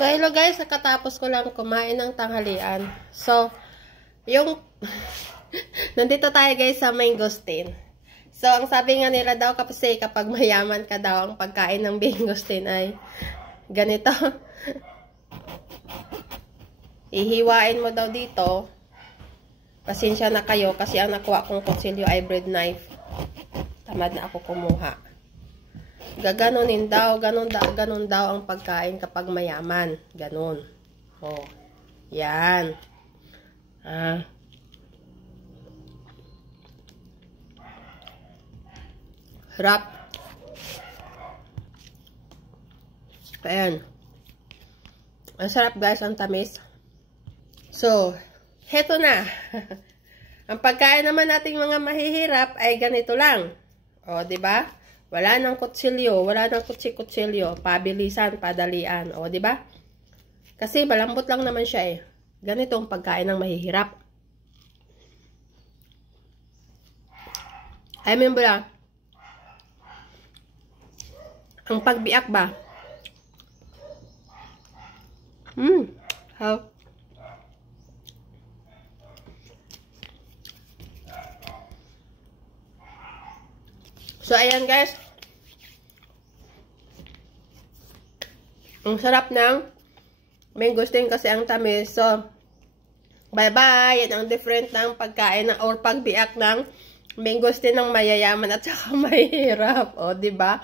So, hello guys, nakatapos ko lang kumain ng tanghalian. So, yung nandito tayo guys sa mangosteen. So, ang sabi nga nila daw kasi kapag mayaman ka daw, ang pagkain ng mangosteen ay ganito. Ihiwain mo daw dito. Pasensya na kayo kasi ang nakuha kong kutsilyo ay bread knife. Tamad na ako kumuha. Gaganunin daw, ganun daw ang pagkain kapag mayaman. Ganun. Oh. Yan. Harap. Ayan. Ang sarap guys, ang tamis. So, heto na. Ang pagkain naman nating mga mahihirap ay ganito lang. O, di ba? Wala nang kutsilyo, wala nang kutsilyo, pabilisan, padalian. O, di ba? Kasi malambot lang naman siya eh. Ganito ang pagkain ng mahihirap. I mean ba? Ang pagbiak ba? How? So, ayan guys. Ang sarap ng mangosteen kasi ang tamis. So, bye-bye. Yan ang different ng pagkain or pagbiak ng mangosteen ng mayayaman at saka mahirap. O, diba?